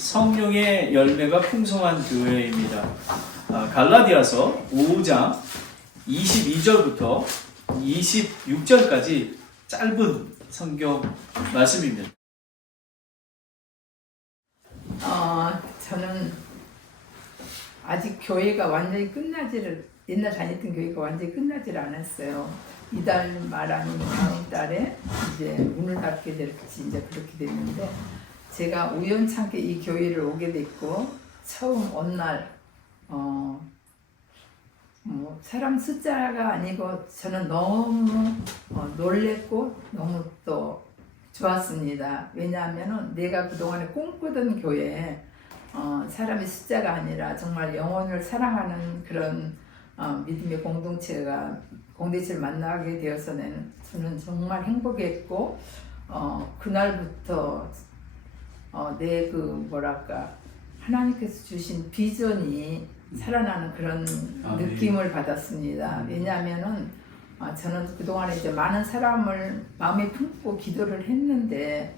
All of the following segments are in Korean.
성령의 열매가 풍성한 교회입니다. 갈라디아서 5장 22절부터 26절까지 짧은 성경 말씀입니다. 저는 아직 교회가 완전히 옛날 다녔던 교회가 완전히 끝나지를 않았어요. 이달 말 아니면 다음 달에 이제 문을 닫게 될지 이제 그렇게 됐는데, 제가 우연찮게 이 교회를 오게 됐고, 처음 온 날 사람 숫자가 아니고 저는 너무 놀랬고 너무 또 좋았습니다. 왜냐하면은 내가 그동안에 꿈꾸던 교회에 사람의 숫자가 아니라 정말 영혼을 사랑하는 그런 믿음의 공동체를 만나게 되어서는 저는 정말 행복했고, 그날부터 내 하나님께서 주신 비전이 살아나는 그런 느낌을 받았습니다. 왜냐하면은 저는 그동안에 이제 많은 사람을 마음에 품고 기도를 했는데,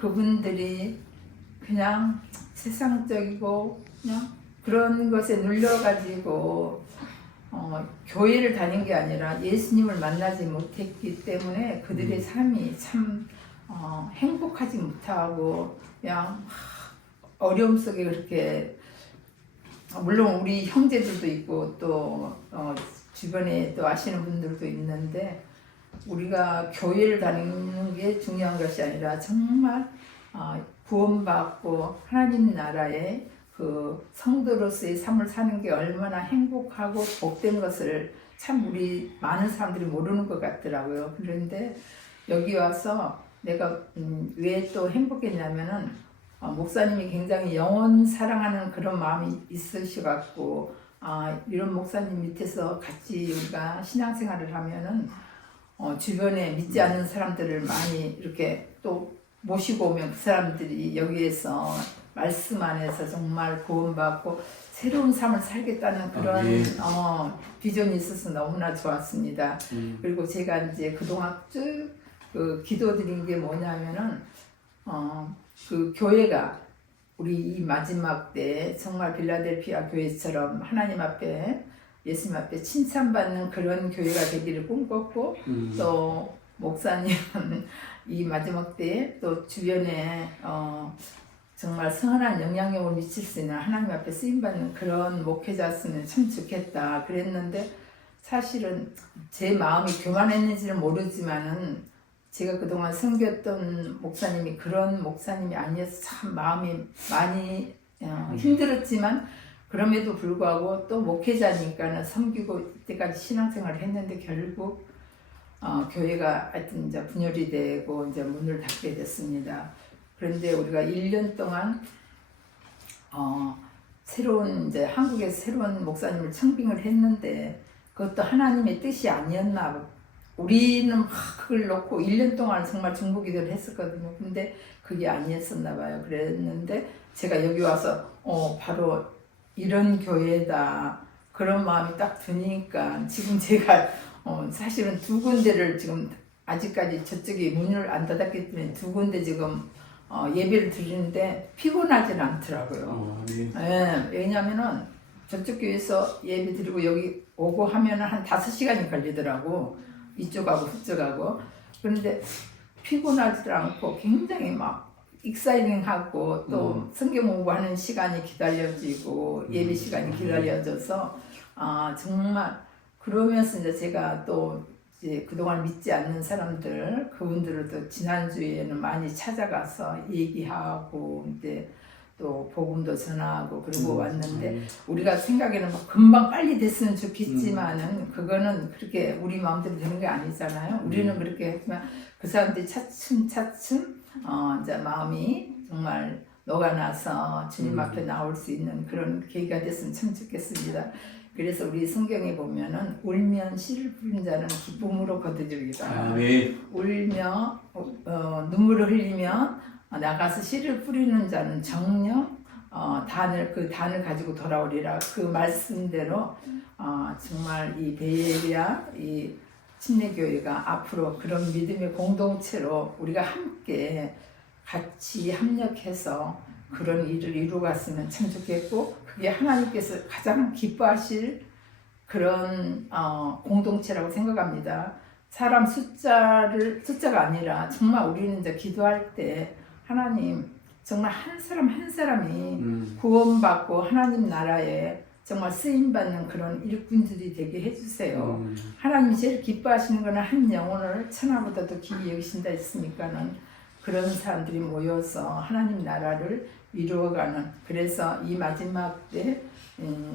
그분들이 그냥 세상적이고 그냥 그런 것에 눌려가지고 교회를 다닌 게 아니라 예수님을 만나지 못했기 때문에 그들의 삶이 참 행복하지 못하고 그냥 어려움 속에 그렇게, 물론 우리 형제들도 있고 또 주변에 또 아시는 분들도 있는데, 우리가 교회를 다니는 게 중요한 것이 아니라 정말 구원받고 하나님 나라의 그 성도로서의 삶을 사는 게 얼마나 행복하고 복된 것을 참 우리 많은 사람들이 모르는 것 같더라고요. 그런데 여기 와서 내가 왜 또 행복했냐면은 목사님이 굉장히 영혼 사랑하는 그런 마음이 있으셔갖고, 이런 목사님 밑에서 같이 우리가 신앙생활을 하면은 주변에 믿지 않는 사람들을 많이 이렇게 또 모시고 오면 그 사람들이 여기에서 말씀 안에서 정말 구원받고 새로운 삶을 살겠다는 그런 비전이 있어서 너무나 좋았습니다. 그리고 제가 이제 그동안 쭉 기도드린 게 뭐냐면은 그 교회가 우리 이 마지막 때 정말 필라델피아 교회처럼 하나님 앞에, 예수님 앞에 칭찬받는 그런 교회가 되기를 꿈꿨고, 또 목사님은 이 마지막 때에 또 주변에 정말 선한 영향력을 미칠 수 있는 하나님 앞에 쓰임받는 그런 목회자였으면 참 좋겠다 그랬는데, 사실은 제 마음이 교만했는지는 모르지만은 제가 그동안 섬겼던 목사님이 그런 목사님이 아니어서 참 마음이 많이 힘들었지만, 그럼에도 불구하고 또 목회자니까는 섬기고 이때까지 신앙생활을 했는데, 결국 교회가 하여튼 이제 분열이 되고 이제 문을 닫게 됐습니다. 그런데 우리가 1년 동안 이제 한국에서 새로운 목사님을 청빙을 했는데, 그것도 하나님의 뜻이 아니었나. 우리는 그걸 놓고 1년 동안 정말 중보기도를 했었거든요. 근데 그게 아니었었나 봐요. 그랬는데 제가 여기 와서 바로 이런 교회다 그런 마음이 딱 드니까, 지금 제가 사실은 2군데를 지금 아직까지 저쪽에 문을 안 닫았기 때문에 2군데 지금 예배를 드리는데 피곤하지는 않더라고요. 네, 왜냐면은 저쪽 교회에서 예배 드리고 여기 오고 하면은 한 5시간이 걸리더라고. 이쪽하고 저쪽하고. 그런데 피곤하지 않고 굉장히 막 익사이팅하고, 또 성경 공부하는 시간이 기다려지고 예배 시간이 기다려져서 정말, 그러면서 이제 제가 또 이제 그동안 믿지 않는 사람들, 그분들을 또 지난주에는 많이 찾아가서 얘기하고 이제 또 복음도 전하고 그러고 왔는데, 우리가 생각에는 막 금방 빨리 됐으면 좋겠지만은 그거는 그렇게 우리 마음대로 되는 게 아니잖아요. 우리는 그렇게 했지만 그 사람들이 차츰 이제 마음이 정말 녹아나서 주님 앞에 나올 수 있는 그런 계기가 됐으면 참 좋겠습니다. 그래서 우리 성경에 보면은 울면 씨를 뿌린 자는 기쁨으로 거두리라. 울며 눈물을 흘리면 나가서 씨를 뿌리는 자는 정녕 그 단을 가지고 돌아오리라. 그 말씀대로 정말 이 베이에리아 이 침례교회가 앞으로 그런 믿음의 공동체로 우리가 함께 같이 합력해서 그런 일을 이루어갔으면 참 좋겠고, 그게 하나님께서 가장 기뻐하실 그런 공동체라고 생각합니다. 사람 숫자가 아니라 정말 우리는 이제 기도할 때 하나님 정말 한 사람 한 사람이 구원받고 하나님 나라에 정말 쓰임받는 그런 일꾼들이 되게 해주세요. 하나님이 제일 기뻐하시는 거는 한 영혼을 천하보다도 귀히 여기신다 했으니까는 그런 사람들이 모여서 하나님 나라를 이루어가는, 그래서 이 마지막 때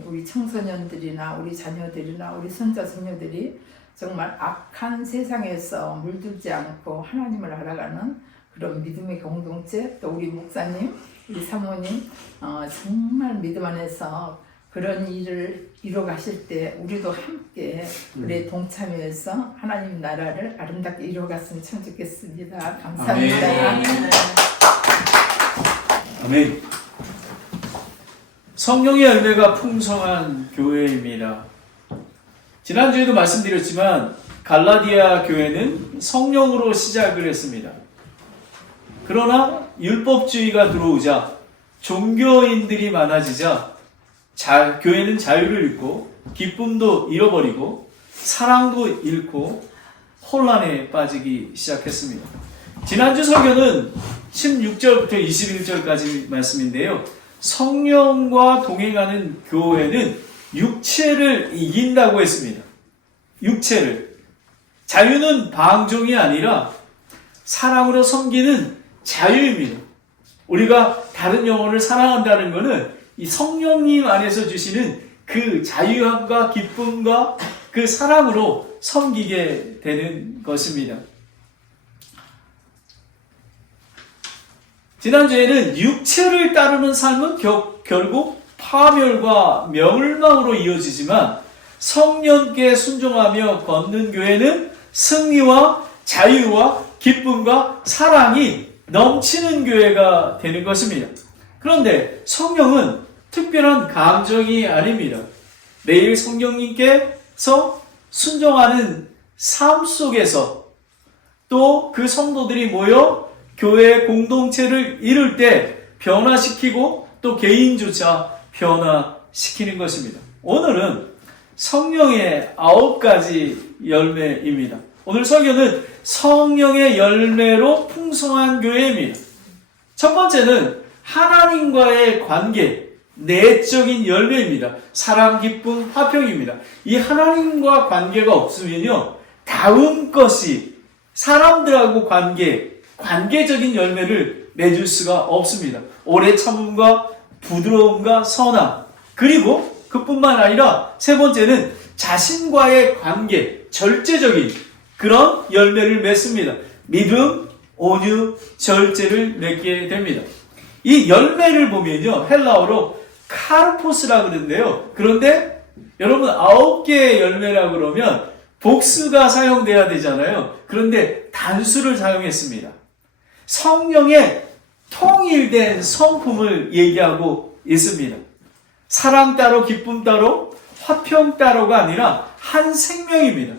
우리 청소년들이나 우리 자녀들이나 우리 손자 손녀들이 정말 악한 세상에서 물들지 않고 하나님을 알아가는 그런 믿음의 공동체, 또 우리 목사님, 우리 사모님 정말 믿음 안에서 그런 일을 이루어 가실 때 우리도 함께 우리 동참해서 하나님 나라를 아름답게 이루어 갔으면 참 좋겠습니다. 감사합니다. 아멘. 아멘. 성령의 열매가 풍성한 교회입니다. 지난주에도 말씀드렸지만 갈라디아 교회는 성령으로 시작을 했습니다. 그러나 율법주의가 들어오자, 종교인들이 많아지자 교회는 자유를 잃고 기쁨도 잃어버리고 사랑도 잃고 혼란에 빠지기 시작했습니다. 지난주 설교는 16절부터 21절까지 말씀인데요. 성령과 동행하는 교회는 육체를 이긴다고 했습니다. 육체를. 자유는 방종이 아니라 사랑으로 섬기는 자유입니다. 우리가 다른 영혼을 사랑한다는 것은 이 성령님 안에서 주시는 그 자유함과 기쁨과 그 사랑으로 섬기게 되는 것입니다. 지난주에는 육체를 따르는 삶은 결국 파멸과 멸망으로 이어지지만 성령께 순종하며 걷는 교회는 승리와 자유와 기쁨과 사랑이 넘치는 교회가 되는 것입니다. 그런데 성령은 특별한 감정이 아닙니다. 매일 성령님께서 순종하는 삶 속에서 또 그 성도들이 모여 교회 공동체를 이룰 때 변화시키고 또 개인조차 변화시키는 것입니다. 오늘은 성령의 9가지 열매입니다. 오늘 설교는 성령의 열매로 풍성한 교회입니다. 첫 번째는 하나님과의 관계, 내적인 열매입니다. 사랑, 기쁨, 화평입니다. 이 하나님과 관계가 없으면요, 다음 것이 사람들하고 관계적인 열매를 맺을 수가 없습니다. 오래 참음과 부드러움과 선함, 그리고 그뿐만 아니라 세 번째는 자신과의 관계, 절제적인 그런 열매를 맺습니다. 믿음, 온유, 절제를 맺게 됩니다. 이 열매를 보면요, 헬라어로 카르포스라고 그러는데요. 그런데 여러분 9개의 열매라고 그러면 복수가 사용돼야 되잖아요. 그런데 단수를 사용했습니다. 성령의 통일된 성품을 얘기하고 있습니다. 사랑 따로 기쁨 따로 화평 따로가 아니라 한 생명입니다.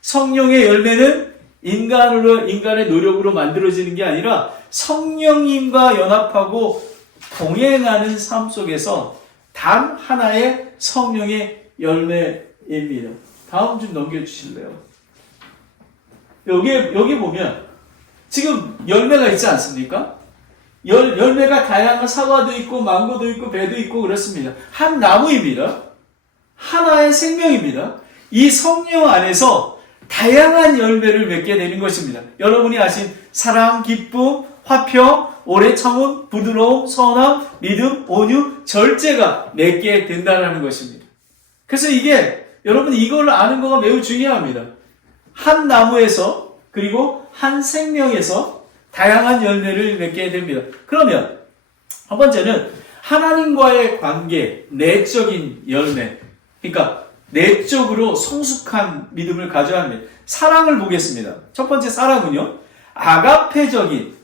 성령의 열매는 인간의 노력으로 만들어지는 게 아니라 성령님과 연합하고 동행하는 삶 속에서 단 하나의 성령의 열매입니다. 다음 좀 넘겨주실래요? 여기 보면 지금 열매가 있지 않습니까? 열매가 다양한 사과도 있고 망고도 있고 배도 있고 그렇습니다. 한 나무입니다. 하나의 생명입니다. 이 성령 안에서 다양한 열매를 맺게 되는 것입니다. 여러분이 아신 사랑, 기쁨, 화평, 오래 참음, 부드러움, 선함, 믿음, 온유, 절제가 맺게 된다는 것입니다. 그래서 여러분 이걸 아는 거가 매우 중요합니다. 한 나무에서 그리고 한 생명에서 다양한 열매를 맺게 됩니다. 그러면 첫 번째는 하나님과의 관계, 내적인 열매. 그러니까 내적으로 성숙한 믿음을 가져야 합니다. 사랑을 보겠습니다. 첫 번째 사랑은요, 아가페적인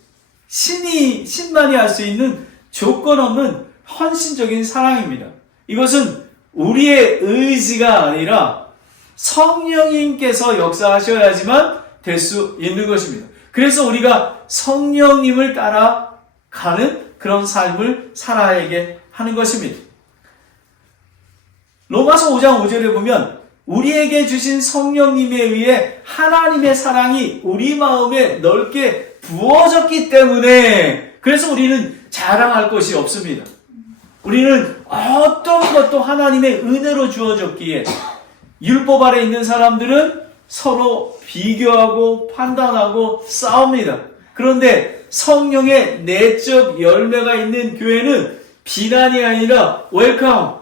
신만이 할 수 있는 조건 없는 헌신적인 사랑입니다. 이것은 우리의 의지가 아니라 성령님께서 역사하셔야지만 될 수 있는 것입니다. 그래서 우리가 성령님을 따라 가는 그런 삶을 살아야게 하는 것입니다. 로마서 5장 5절에 보면 우리에게 주신 성령님에 의해 하나님의 사랑이 우리 마음에 넓게 부어졌기 때문에 그래서 우리는 자랑할 것이 없습니다. 우리는 어떤 것도 하나님의 은혜로 주어졌기에 율법 아래 있는 사람들은 서로 비교하고 판단하고 싸웁니다. 그런데 성령의 내적 열매가 있는 교회는 비난이 아니라 웰컴,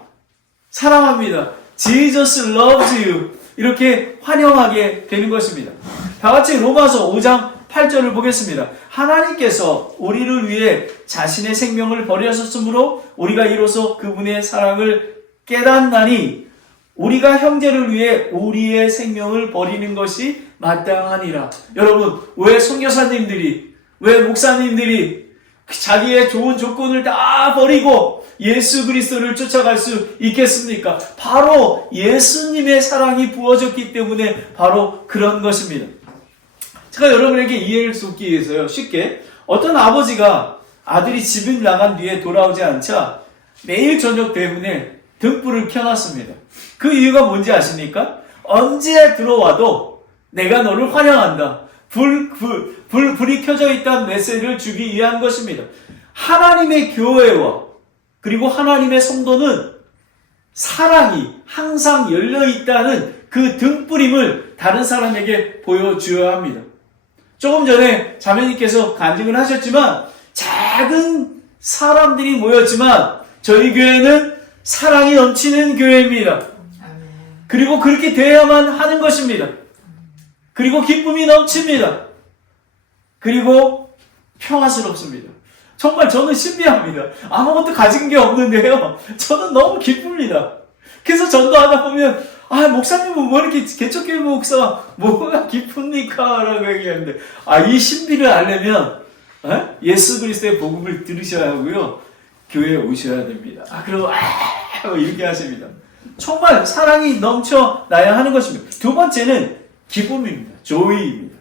사랑합니다. Jesus loves you. 이렇게 환영하게 되는 것입니다. 다 같이 로마서 5장 8절을 보겠습니다. 하나님께서 우리를 위해 자신의 생명을 버리셨으므로 우리가 이로써 그분의 사랑을 깨닫나니 우리가 형제를 위해 우리의 생명을 버리는 것이 마땅하니라. 여러분, 왜 선교사님들이, 왜 목사님들이 자기의 좋은 조건을 다 버리고 예수 그리스도를 쫓아갈 수 있겠습니까? 바로 예수님의 사랑이 부어졌기 때문에 바로 그런 것입니다. 제가 여러분에게 이해를 돕기 위해서요, 쉽게 어떤 아버지가 아들이 집을 나간 뒤에 돌아오지 않자 매일 저녁 대문에 등불을 켜놨습니다. 그 이유가 뭔지 아십니까? 언제 들어와도 내가 너를 환영한다. 불이 켜져 있다는 메시지를 주기 위한 것입니다. 하나님의 교회와 그리고 하나님의 성도는 사랑이 항상 열려있다는 그 등불임을 다른 사람에게 보여주어야 합니다. 조금 전에 자매님께서 간증을 하셨지만 작은 사람들이 모였지만 저희 교회는 사랑이 넘치는 교회입니다. 그리고 그렇게 돼야만 하는 것입니다. 그리고 기쁨이 넘칩니다. 그리고 평화스럽습니다. 정말 저는 신비합니다. 아무것도 가진 게 없는데요. 저는 너무 기쁩니다. 그래서 전도하다 보면 목사님은 뭐 이렇게 개척교회 목사 뭐가 기쁩니까? 라고 얘기하는데 이 신비를 알려면 예수 그리스도의 복음을 들으셔야 하고요. 교회에 오셔야 됩니다. 그리고 이렇게 하십니다. 정말 사랑이 넘쳐나야 하는 것입니다. 두 번째는 기쁨입니다. 조이입니다.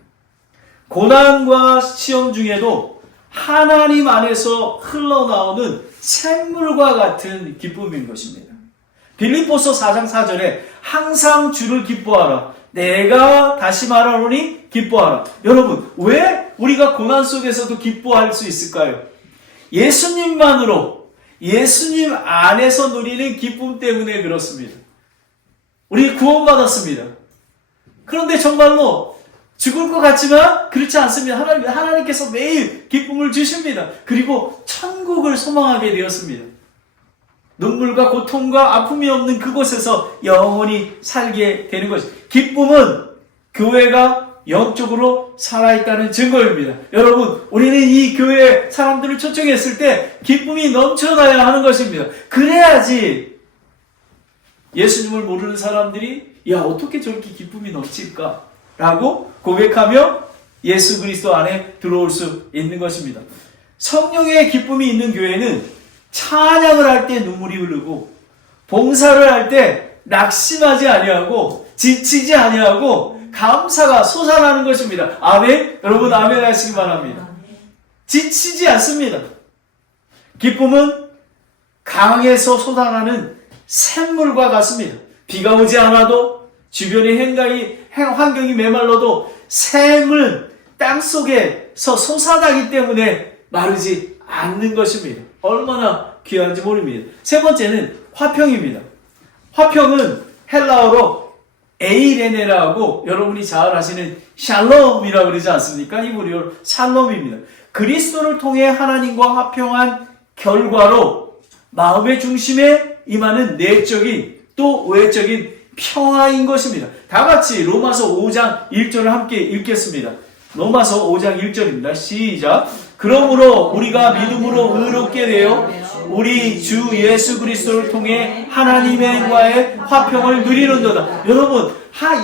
고난과 시험 중에도 하나님 안에서 흘러나오는 샘물과 같은 기쁨인 것입니다. 빌립보서 4장 4절에 항상 주를 기뻐하라. 내가 다시 말하노니 기뻐하라. 여러분, 왜 우리가 고난 속에서도 기뻐할 수 있을까요? 예수님만으로, 예수님 안에서 누리는 기쁨 때문에 그렇습니다. 우리 구원받았습니다. 그런데 정말로 죽을 것 같지만 그렇지 않습니다. 하나님께서 매일 기쁨을 주십니다. 그리고 천국을 소망하게 되었습니다. 눈물과 고통과 아픔이 없는 그곳에서 영원히 살게 되는 것입니다. 기쁨은 교회가 영적으로 살아있다는 증거입니다. 여러분, 우리는 이 교회 사람들을 초청했을 때 기쁨이 넘쳐나야 하는 것입니다. 그래야지 예수님을 모르는 사람들이 어떻게 저렇게 기쁨이 넘칠까? 라고 고백하며 예수 그리스도 안에 들어올 수 있는 것입니다. 성령의 기쁨이 있는 교회는 찬양을 할 때 눈물이 흐르고 봉사를 할 때 낙심하지 아니하고 지치지 아니하고 감사가 솟아나는 것입니다. 아멘? 여러분 아멘 하시기 바랍니다. 지치지 않습니다. 기쁨은 강에서 솟아나는 샘물과 같습니다. 비가 오지 않아도 주변의 환경이 메말라도 샘은 땅속에서 솟아나기 때문에 마르지 않는 것입니다. 얼마나 귀한지 모릅니다. 세 번째는 화평입니다. 화평은 헬라어로 에이레네라고 여러분이 잘 아시는 샬롬이라고 그러지 않습니까? 히브리어로 샬롬입니다. 그리스도를 통해 하나님과 화평한 결과로 마음의 중심에 임하는 내적인 또 외적인 평화인 것입니다. 다 같이 로마서 5장 1절을 함께 읽겠습니다. 로마서 5장 1절입니다. 시작. 그러므로 우리가 믿음으로 의롭게 되어 우리 주 예수 그리스도를 통해 하나님과의 화평을 누리는도다. 여러분,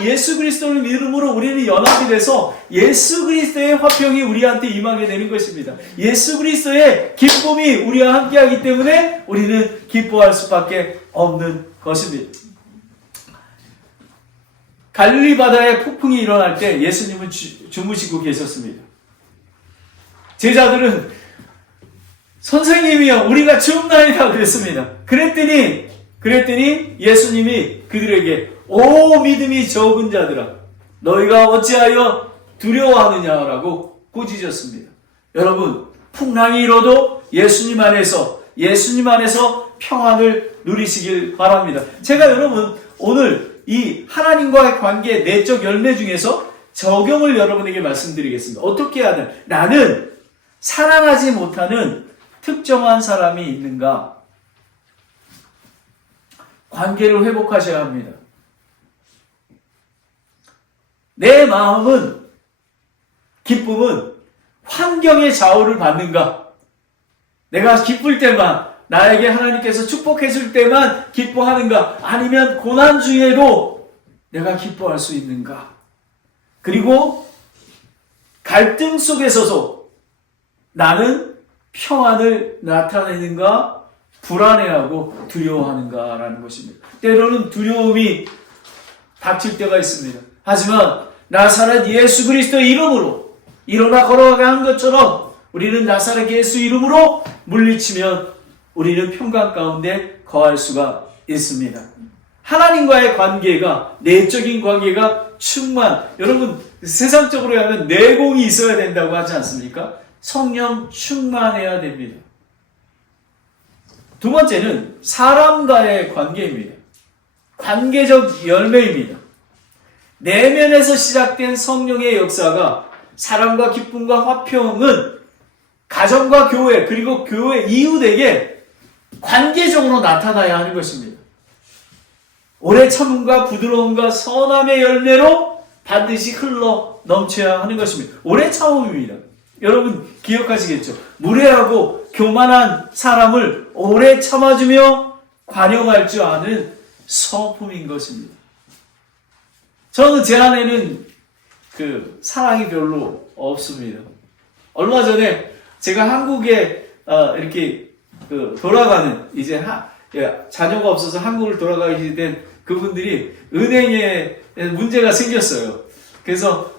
예수 그리스도를 믿음으로 우리는 연합이 돼서 예수 그리스도의 화평이 우리한테 임하게 되는 것입니다. 예수 그리스도의 기쁨이 우리와 함께하기 때문에 우리는 기뻐할 수밖에 없는 것입니다. 갈릴리 바다에 폭풍이 일어날 때 예수님은 주무시고 계셨습니다. 제자들은 선생님이여 우리가 죽나이다 그랬습니다. 그랬더니 예수님이 그들에게 오 믿음이 적은 자들아 너희가 어찌하여 두려워하느냐라고 꾸짖었습니다. 여러분 풍랑이 일어도 예수님 안에서 평안을 누리시길 바랍니다. 제가 여러분 오늘 이 하나님과의 관계 내적 열매 중에서 적용을 여러분에게 말씀드리겠습니다. 어떻게 해야 돼? 나는 사랑하지 못하는 특정한 사람이 있는가? 관계를 회복하셔야 합니다. 내 마음은, 기쁨은 환경의 좌우를 받는가? 내가 기쁠 때만, 나에게 하나님께서 축복해 줄 때만 기뻐하는가? 아니면 고난 중에도 내가 기뻐할 수 있는가? 그리고 갈등 속에서도 나는 평안을 나타내는가? 불안해하고 두려워하는가라는 것입니다. 때로는 두려움이 닥칠 때가 있습니다. 하지만 나사렛 예수 그리스도의 이름으로 일어나 걸어가는 것처럼 우리는 나사렛 예수 이름으로 물리치면 우리는 평강 가운데 거할 수가 있습니다. 하나님과의 관계가 내적인 관계가 여러분 세상적으로 하면 내공이 있어야 된다고 하지 않습니까? 성령 충만해야 됩니다. 두 번째는 사람과의 관계입니다. 관계적 열매입니다. 내면에서 시작된 성령의 역사가 사랑과 기쁨과 화평은 가정과 교회 그리고 교회 이웃에게 관계적으로 나타나야 하는 것입니다. 오래 참음과 부드러움과 선함의 열매로 반드시 흘러 넘쳐야 하는 것입니다. 오래 참음입니다. 여러분 기억하시겠죠? 무례하고 교만한 사람을 오래 참아주며 관용할 줄 아는 성품인 것입니다. 저는 제 안에는 사랑이 별로 없습니다. 얼마 전에 제가 한국에 이렇게 돌아가는 이제 자녀가 없어서 한국을 돌아가게 된 그분들이 은행에 문제가 생겼어요. 그래서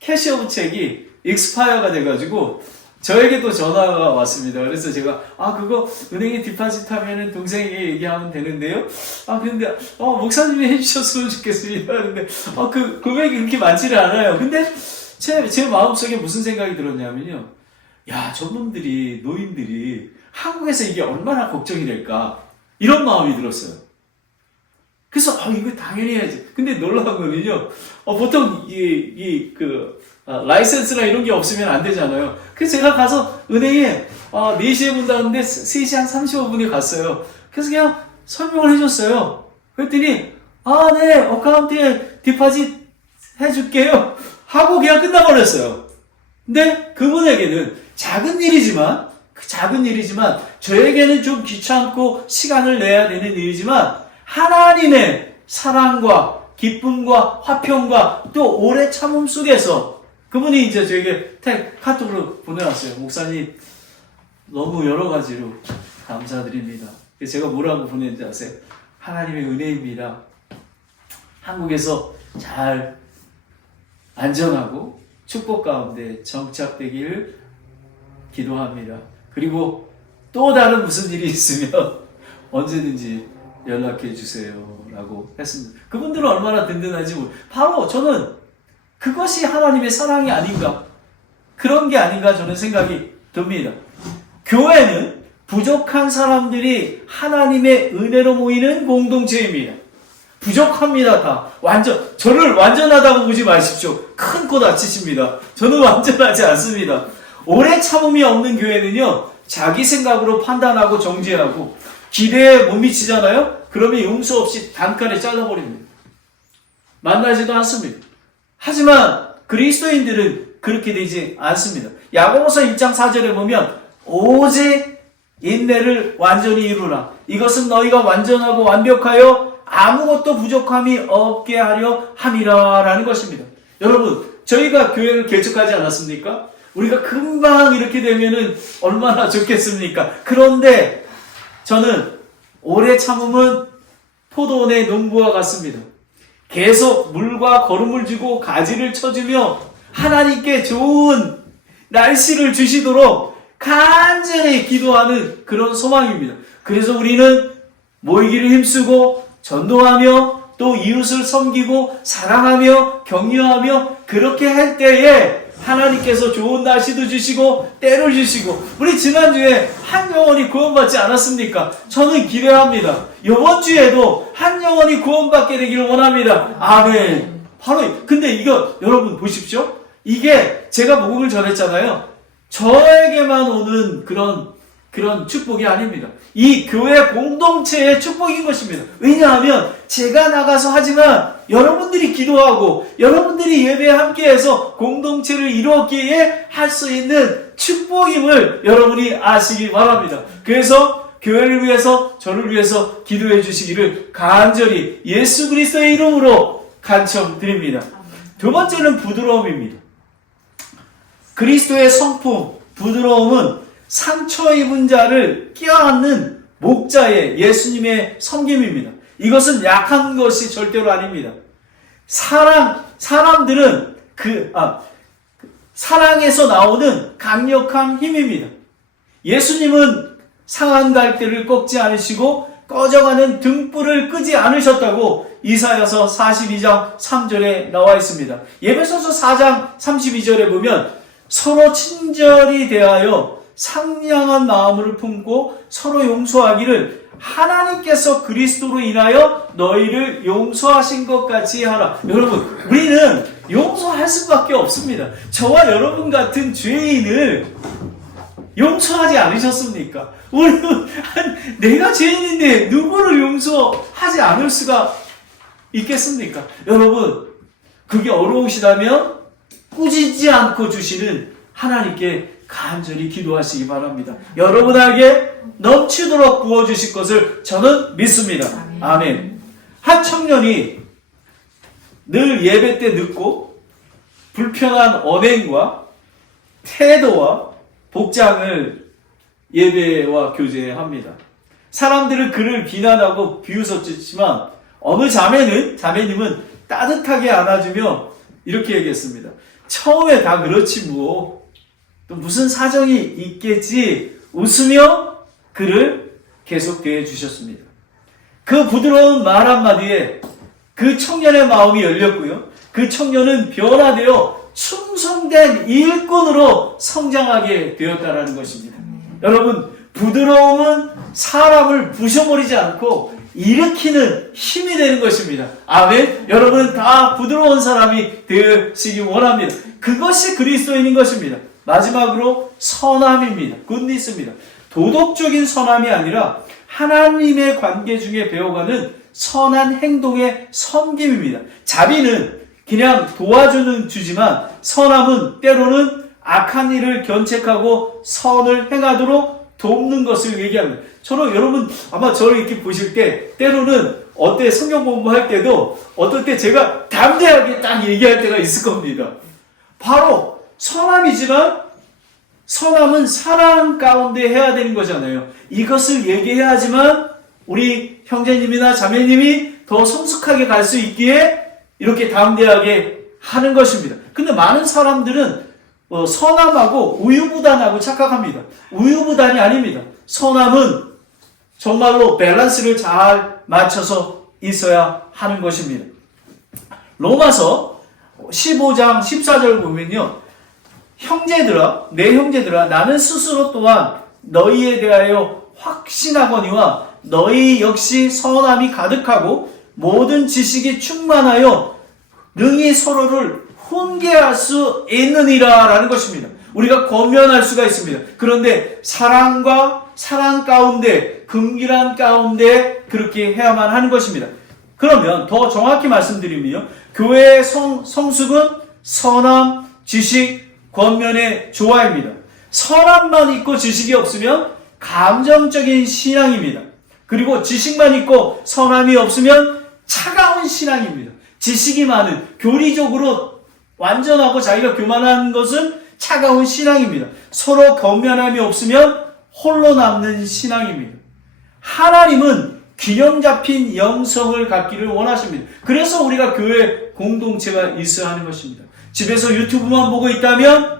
캐시어 부책이 익스파이어가 돼가지고 저에게 또 전화가 왔습니다. 그래서 제가 그거 은행에 디파짓 하면은 동생에게 얘기하면 되는데요. 근데 목사님이 해주셨으면 좋겠습니다. 근데 그 금액이 그렇게 많지는 않아요. 근데 제 마음속에 무슨 생각이 들었냐면요. 야, 저분들이 노인들이 한국에서 이게 얼마나 걱정이 될까 이런 마음이 들었어요. 그래서 이거 당연히 해야지. 근데 놀라운 거는요. 보통 라이센스나 이런 게 없으면 안 되잖아요. 그래서 제가 가서 은행에 4시에 문다는데 3시 한 35분에 갔어요. 그래서 그냥 설명을 해줬어요. 그랬더니 네, 어카운트에 디파짓 해줄게요 하고 그냥 끝나버렸어요. 근데 그분에게는 작은 일이지만 저에게는 좀 귀찮고 시간을 내야 되는 일이지만 하나님의 사랑과 기쁨과 화평과 또 오래 참음 속에서 그분이 이제 저에게 카톡으로 보내왔어요. 목사님 너무 여러 가지로 감사드립니다. 그래서 제가 뭐라고 보냈는지 아세요? 하나님의 은혜입니다. 한국에서 잘 안전하고 축복 가운데 정착되기를 기도합니다. 그리고 또 다른 무슨 일이 있으면 언제든지 연락해 주세요 라고 했습니다. 그분들은 얼마나 든든한지 바로 저는 그것이 하나님의 사랑이 아닌가, 그런 게 아닌가 저는 생각이 듭니다. 교회는 부족한 사람들이 하나님의 은혜로 모이는 공동체입니다. 부족합니다. 다 저를 완전하다고 보지 마십시오. 큰 코 다치십니다. 저는 완전하지 않습니다. 오래 참음이 없는 교회는요, 자기 생각으로 판단하고 정죄하고 기대에 못 미치잖아요. 그러면 용서 없이 단칼에 잘라버립니다. 만나지도 않습니다. 하지만 그리스도인들은 그렇게 되지 않습니다. 야고보서 1장 4절에 보면 오직 인내를 완전히 이루라. 이것은 너희가 완전하고 완벽하여 아무것도 부족함이 없게 하려 함이라 라는 것입니다. 여러분, 저희가 교회를 개척하지 않았습니까? 우리가 금방 이렇게 되면은 얼마나 좋겠습니까? 그런데 저는 오래 참음은 포도원의 농부와 같습니다. 계속 물과 거름을 주고 가지를 쳐주며 하나님께 좋은 날씨를 주시도록 간절히 기도하는 그런 소망입니다. 그래서 우리는 모이기를 힘쓰고 전도하며 또 이웃을 섬기고 사랑하며 격려하며 그렇게 할 때에 하나님께서 좋은 날씨도 주시고 때를 주시고 우리 지난주에 한 영혼이 구원받지 않았습니까? 저는 기대합니다. 이번 주에도 한 영혼이 구원받게 되기를 원합니다. 아멘. 바로 근데 이거 여러분 보십시오. 이게 제가 복음을 전했잖아요. 저에게만 오는 그런 축복이 아닙니다. 이 교회 공동체의 축복인 것입니다. 왜냐하면 제가 나가서 하지만 여러분들이 기도하고 여러분들이 예배에 함께해서 공동체를 이루었기에 할 수 있는 축복임을 여러분이 아시기 바랍니다. 그래서 교회를 위해서 저를 위해서 기도해 주시기를 간절히 예수 그리스도의 이름으로 간청드립니다. 두 번째는 부드러움입니다. 그리스도의 성품, 부드러움은 상처 입은 자를 껴안는 목자의 예수님의 섬김입니다. 이것은 약한 것이 절대로 아닙니다. 사람들은 사랑에서 나오는 강력한 힘입니다. 예수님은 상한 갈대를 꺾지 않으시고 꺼져가는 등불을 끄지 않으셨다고 이사야서 42장 3절에 나와 있습니다. 에베소서 4장 32절에 보면 서로 친절히 대하여 상냥한 마음을 품고 서로 용서하기를 하나님께서 그리스도로 인하여 너희를 용서하신 것 같이 하라. 여러분, 우리는 용서할 수밖에 없습니다. 저와 여러분 같은 죄인을 용서하지 않으셨습니까? 우리는 내가 죄인인데 누구를 용서하지 않을 수가 있겠습니까? 여러분, 그게 어려우시다면 꾸짖지 않고 주시는 하나님께 간절히 기도하시기 바랍니다. 여러분에게 넘치도록 부어주실 것을 저는 믿습니다. 아멘. 한 청년이 늘 예배 때 늦고 불편한 언행과 태도와 복장을 예배와 교제합니다. 사람들은 그를 비난하고 비웃었지만 어느 자매님은 따뜻하게 안아주며 이렇게 얘기했습니다. 처음에 다 그렇지 뭐 또 무슨 사정이 있겠지 웃으며 그를 계속 대해주셨습니다. 그 부드러운 말 한마디에 그 청년의 마음이 열렸고요. 그 청년은 변화되어 충성된 일꾼으로 성장하게 되었다라는 것입니다. 여러분, 부드러움은 사람을 부셔버리지 않고 일으키는 힘이 되는 것입니다. 아멘. 여러분 다 부드러운 사람이 되시기 원합니다. 그것이 그리스도인인 것입니다. 마지막으로 선함입니다. 굿니스입니다. 도덕적인 선함이 아니라 하나님의 관계 중에 배워가는 선한 행동의 섬김입니다. 자비는 그냥 도와주는 주지만 선함은 때로는 악한 일을 견책하고 선을 행하도록 돕는 것을 얘기합니다. 여러분 아마 저를 이렇게 보실 때 때로는 성경 공부할 때도 어떨 때 제가 담대하게 딱 얘기할 때가 있을 겁니다. 바로 선함이지만 선함은 사랑 가운데 해야 되는 거잖아요. 이것을 얘기해야 하지만 우리 형제님이나 자매님이 더 성숙하게 갈 수 있기에 이렇게 담대하게 하는 것입니다. 근데 많은 사람들은 선함하고 우유부단하고 착각합니다. 우유부단이 아닙니다. 선함은 정말로 밸런스를 잘 맞춰서 있어야 하는 것입니다. 로마서 15장 14절 보면요. 내 형제들아 나는 스스로 또한 너희에 대하여 확신하거니와 너희 역시 선함이 가득하고 모든 지식이 충만하여 능히 서로를 훈계할 수 있느니라 라는 것입니다. 우리가 권면할 수가 있습니다. 그런데 사랑 가운데 긍휼한 가운데 그렇게 해야만 하는 것입니다. 그러면 더 정확히 말씀드리면 교회의 성숙은 선함, 지식, 권면의 조화입니다. 선함만 있고 지식이 없으면 감정적인 신앙입니다. 그리고 지식만 있고 선함이 없으면 차가운 신앙입니다. 지식이 많은 교리적으로 완전하고 자기가 교만한 것은 차가운 신앙입니다. 서로 권면함이 없으면 홀로 남는 신앙입니다. 하나님은 균형 잡힌 영성을 갖기를 원하십니다. 그래서 우리가 교회 공동체가 있어야 하는 것입니다. 집에서 유튜브만 보고 있다면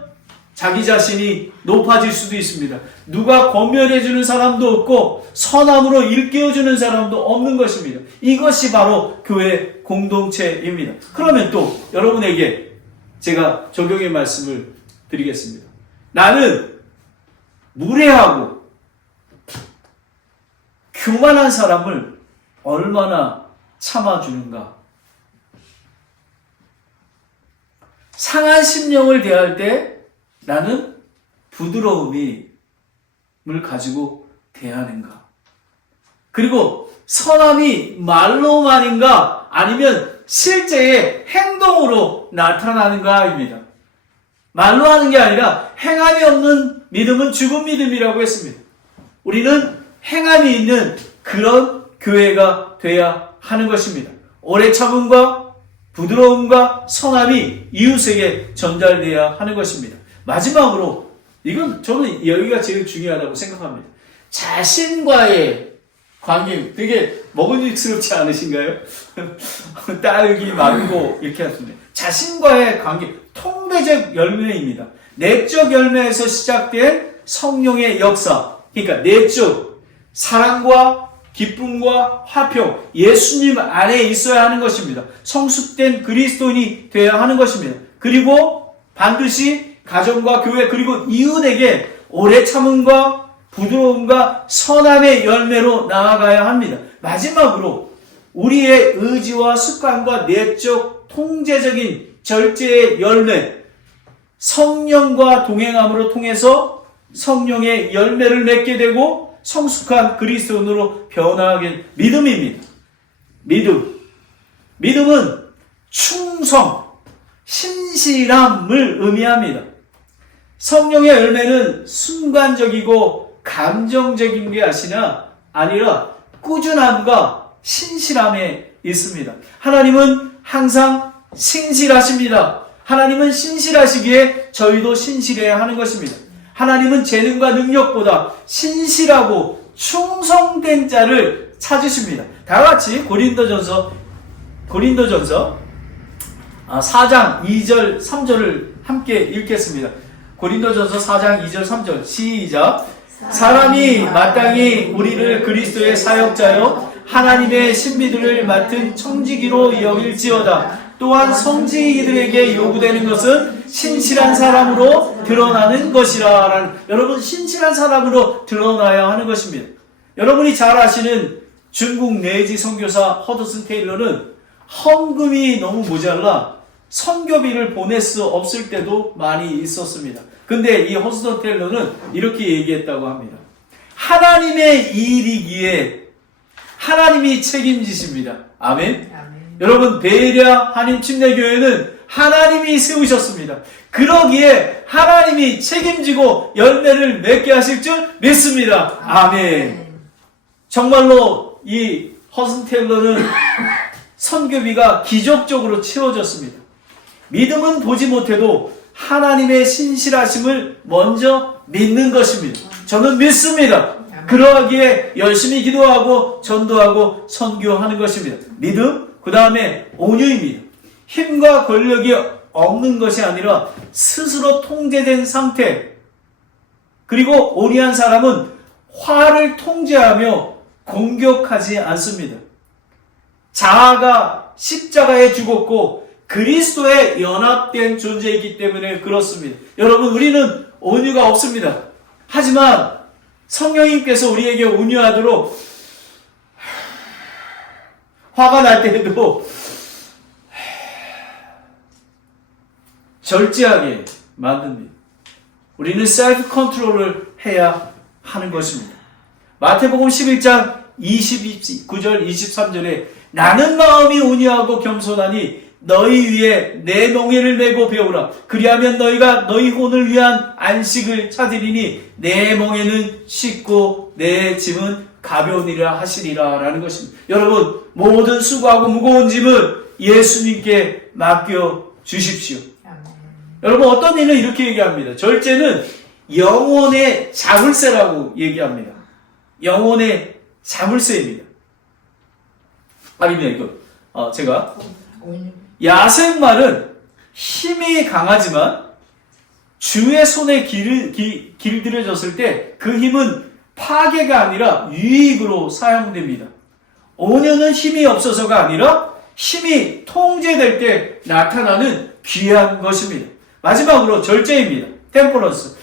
자기 자신이 높아질 수도 있습니다. 누가 권면해주는 사람도 없고 선함으로 일깨워주는 사람도 없는 것입니다. 이것이 바로 교회 공동체입니다. 그러면 또 여러분에게 제가 적용의 말씀을 드리겠습니다. 나는 무례하고 교만한 사람을 얼마나 참아주는가? 상한 심령을 대할 때 나는 부드러움을 가지고 대하는가? 그리고 선함이 말로만인가? 아니면 실제의 행동으로 나타나는가입니다. 말로 하는 게 아니라 행함이 없는 믿음은 죽은 믿음이라고 했습니다. 우리는 행함이 있는 그런 교회가 돼야 하는 것입니다. 오래 참음과 부드러움과 선함이 이웃에게 전달돼야 하는 것입니다. 마지막으로 이건 저는 여기가 제일 중요하다고 생각합니다. 자신과의 관계 되게 먹음직스럽지 않으신가요? 딸기 망고 이렇게 하십니다. 자신과의 관계 통배적 열매입니다. 내적 열매에서 시작된 성령의 역사, 그러니까 내적 사랑과 기쁨과 화평, 예수님 안에 있어야 하는 것입니다. 성숙된 그리스도인이 되어야 하는 것입니다. 그리고 반드시 가정과 교회 그리고 이웃에게 오래 참음과 부드러움과 선함의 열매로 나아가야 합니다. 마지막으로 우리의 의지와 습관과 내적 통제적인 절제의 열매, 성령과 동행함으로 통해서 성령의 열매를 맺게 되고 성숙한 그리스도인으로 변화하게 믿음입니다. 믿음은 충성, 신실함을 의미합니다. 성령의 열매는 순간적이고 감정적인 게 아니라 꾸준함과 신실함에 있습니다. 하나님은 항상 신실하십니다. 하나님은 신실하시기에 저희도 신실해야 하는 것입니다. 하나님은 재능과 능력보다 신실하고 충성된 자를 찾으십니다. 다 같이 고린도전서 4장 2절 3절을 함께 읽겠습니다. 고린도전서 4장 2절 3절 시작. 사람이 마땅히 우리를 그리스도의 사역자여 하나님의 신비들을 맡은 청지기로 여길지어다. 또한 성지기들에게 요구되는 것은 신실한 사람으로 드러나는 것이라. 여러분, 신실한 사람으로 드러나야 하는 것입니다. 여러분이 잘 아시는 중국 내지 선교사 허드슨 테일러는 헌금이 너무 모자라 선교비를 보낼 수 없을 때도 많이 있었습니다. 근데 이 허드슨 테일러는 이렇게 얘기했다고 합니다. 하나님의 일이기에 하나님이 책임지십니다. 아멘. 여러분, 베이랴 한인 침례교회는 하나님이 세우셨습니다. 그러기에 하나님이 책임지고 열매를 맺게 하실 줄 믿습니다. 아멘. 정말로 이 허슨 테일러는 선교비가 기적적으로 채워졌습니다. 믿음은 보지 못해도 하나님의 신실하심을 먼저 믿는 것입니다. 저는 믿습니다. 그러하기에 열심히 기도하고 전도하고 선교하는 것입니다. 믿음, 그 다음에 온유입니다. 힘과 권력이 없는 것이 아니라 스스로 통제된 상태. 그리고 온유한 사람은 화를 통제하며 공격하지 않습니다. 자아가 십자가에 죽었고 그리스도에 연합된 존재이기 때문에 그렇습니다. 여러분, 우리는 온유가 없습니다. 하지만 성령님께서 우리에게 온유하도록 화가 날 때에도 절제하게 만듭니다. 우리는 셀프 컨트롤을 해야 하는 것입니다. 마태복음 11장 29절 23절에 나는 마음이 온유하고 겸손하니 너희 위에 내 멍에를 메고 배우라. 그리하면 너희가 너희 혼을 위한 안식을 찾으리니 내 멍에는 쉽고 내 짐은 가벼우니라 하시리라 라는 것입니다. 여러분, 모든 수고하고 무거운 짐을 예수님께 맡겨 주십시오. 여러분, 어떤 이는 이렇게 얘기합니다. 절제는 영혼의 자물쇠라고 얘기합니다. 영혼의 자물쇠입니다. 아니면 이거 제가 야생말은 힘이 강하지만 주의 손에 길들여졌을 때 그 힘은 파괴가 아니라 유익으로 사용됩니다. 온유는 힘이 없어서가 아니라 힘이 통제될 때 나타나는 귀한 것입니다. 마지막으로 절제입니다. 템퍼런스.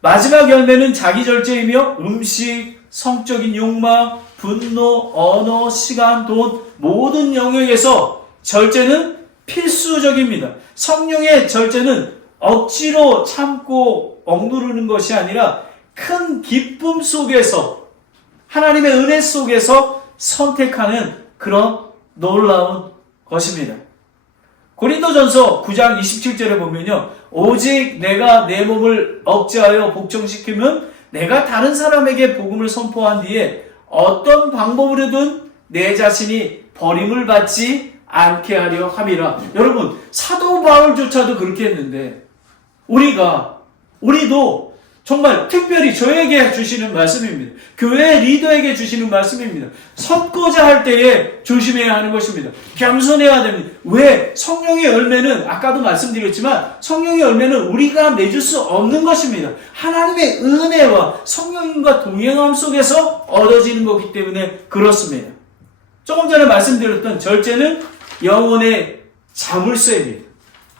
마지막 열매는 자기 절제이며 음식, 성적인 욕망, 분노, 언어, 시간, 돈 모든 영역에서 절제는 필수적입니다. 성령의 절제는 억지로 참고 억누르는 것이 아니라 큰 기쁨 속에서 하나님의 은혜 속에서 선택하는 그런 놀라운 것입니다. 고린도전서 9장 27절에 보면요. 오직 내가 내 몸을 억제하여 복종시키면 내가 다른 사람에게 복음을 선포한 뒤에 어떤 방법으로든 내 자신이 버림을 받지 않게 하려 함이라. 여러분, 사도 바울조차도 그렇게 했는데 우리도 정말 특별히 저에게 주시는 말씀입니다. 교회 리더에게 주시는 말씀입니다. 섰고자 할 때에 조심해야 하는 것입니다. 겸손해야 됩니다. 왜? 성령의 열매는 아까도 말씀드렸지만 성령의 열매는 우리가 맺을 수 없는 것입니다. 하나님의 은혜와 성령님과 동행함 속에서 얻어지는 것이기 때문에 그렇습니다. 조금 전에 말씀드렸던 절제는 영혼의 자물쇠입니다.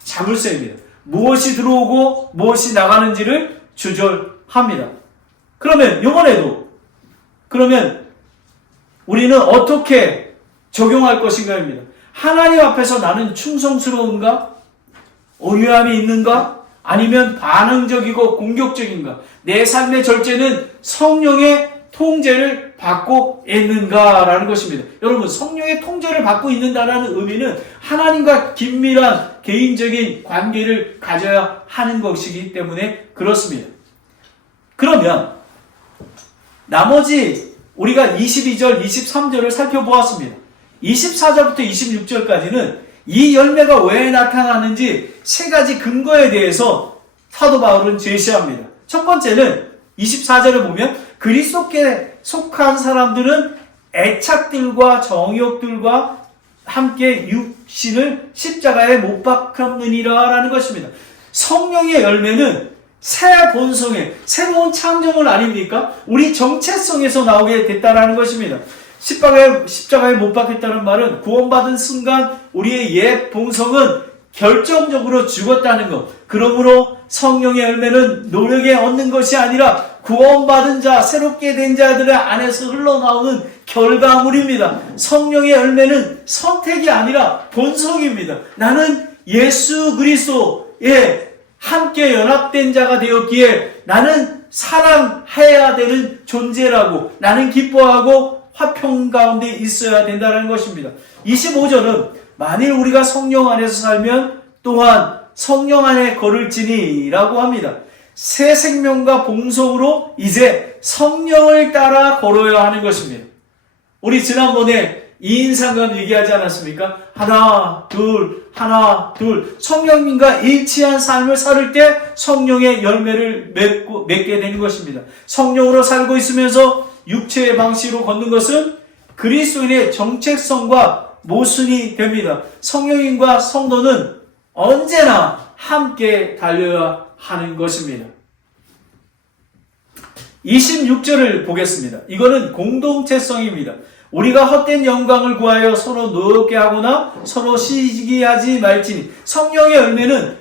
자물쇠입니다. 무엇이 들어오고 무엇이 나가는지를 조절합니다. 그러면 우리는 어떻게 적용할 것인가입니다. 하나님 앞에서 나는 충성스러운가? 온유함이 있는가? 아니면 반응적이고 공격적인가? 내 삶의 절제는 성령의 통제를 받고 있는가라는 것입니다. 여러분, 성령의 통제를 받고 있는다라는 의미는 하나님과 긴밀한 개인적인 관계를 가져야 하는 것이기 때문에 그렇습니다. 그러면 나머지 우리가 22절, 23절을 살펴보았습니다. 24절부터 26절까지는 이 열매가 왜 나타나는지 세 가지 근거에 대해서 사도 바울은 제시합니다. 첫 번째는 24절을 보면 그리스도께 속한 사람들은 애착들과 정욕들과 함께 육신을 십자가에 못 박혔느니라 라는 것입니다. 성령의 열매는 새 본성의 새로운 창조물 아닙니까? 우리 정체성에서 나오게 됐다라는 것입니다. 십자가에 못 박혔다는 말은 구원받은 순간 우리의 옛 본성은 결정적으로 죽었다는 것. 그러므로 성령의 열매는 노력에 얻는 것이 아니라 구원받은 자, 새롭게 된 자들의 안에서 흘러나오는 결과물입니다. 성령의 열매는 선택이 아니라 본성입니다. 나는 예수 그리스도에 함께 연합된 자가 되었기에 나는 사랑해야 되는 존재라고, 나는 기뻐하고 화평 가운데 있어야 된다는 것입니다. 25절은 만일 우리가 성령 안에서 살면 또한 성령 안에 걸을지니 라고 합니다. 새 생명과 봉성으로 이제 성령을 따라 걸어야 하는 것입니다. 우리 지난번에 2인 상담 얘기하지 않았습니까? 하나, 둘, 성령님과 일치한 삶을 살을 때 성령의 열매를 맺게 되는 것입니다. 성령으로 살고 있으면서 육체의 방식으로 걷는 것은 그리스도인의 정체성과 모순이 됩니다. 성령님과 성도는 언제나 함께 달려야 하는 것입니다. 26절을 보겠습니다. 이거는 공동체성입니다. 우리가 헛된 영광을 구하여 서로 노엽게 하거나 서로 시기하지 말지니. 성령의 열매는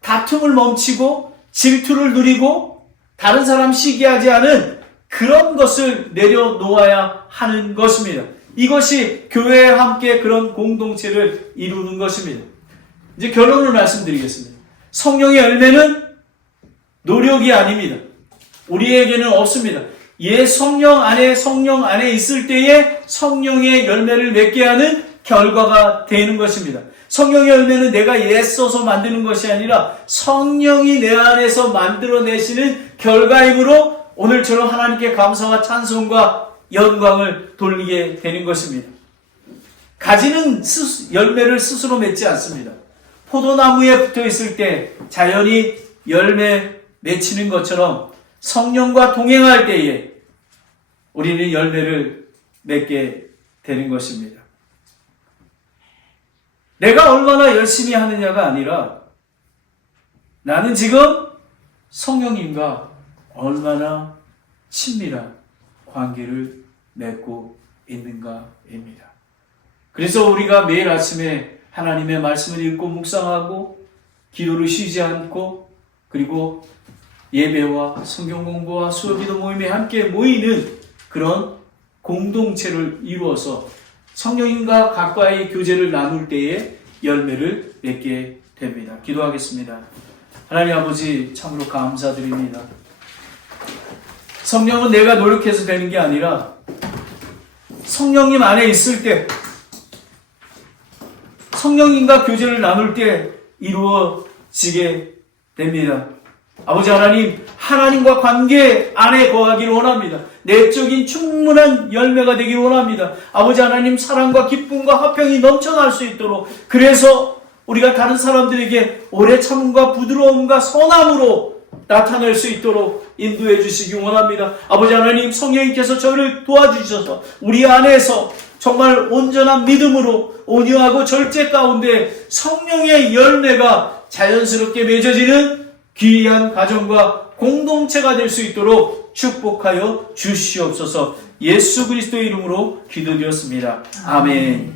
다툼을 멈추고 질투를 누리고 다른 사람 시기하지 않은 그런 것을 내려놓아야 하는 것입니다. 이것이 교회와 함께 그런 공동체를 이루는 것입니다. 이제 결론을 말씀드리겠습니다. 성령의 열매는 노력이 아닙니다. 우리에게는 없습니다. 성령 안에 있을 때에 성령의 열매를 맺게 하는 결과가 되는 것입니다. 성령의 열매는 내가 애써서 만드는 것이 아니라 성령이 내 안에서 만들어내시는 결과이므로 오늘처럼 하나님께 감사와 찬송과 영광을 돌리게 되는 것입니다. 가지는 열매를 스스로 맺지 않습니다. 포도나무에 붙어 있을 때 자연이 열매 맺히는 것처럼 성령과 동행할 때에 우리는 열매를 맺게 되는 것입니다. 내가 얼마나 열심히 하느냐가 아니라 나는 지금 성령님과 얼마나 친밀한 관계를 맺고 있는가입니다. 그래서 우리가 매일 아침에 하나님의 말씀을 읽고 묵상하고 기도를 쉬지 않고 그리고 예배와 성경 공부와 수요기도 모임에 함께 모이는 그런 공동체를 이루어서 성령님과 가까이 교제를 나눌 때에 열매를 맺게 됩니다. 기도하겠습니다. 하나님 아버지 참으로 감사드립니다. 성령은 내가 노력해서 되는 게 아니라 성령님 안에 있을 때 성령님과 교제를 나눌 때 이루어지게 됩니다. 아버지 하나님, 하나님과 관계 안에 거하기를 원합니다. 내적인 충분한 열매가 되기를 원합니다. 아버지 하나님, 사랑과 기쁨과 화평이 넘쳐날 수 있도록, 그래서 우리가 다른 사람들에게 오래 참음과 부드러움과 선함으로 나타낼 수 있도록 인도해 주시기 원합니다. 아버지 하나님, 성령님께서 저를 도와주셔서 우리 안에서 정말 온전한 믿음으로 온유하고 절제 가운데 성령의 열매가 자연스럽게 맺어지는 귀한 가정과 공동체가 될 수 있도록 축복하여 주시옵소서. 예수 그리스도의 이름으로 기도드렸습니다. 아멘.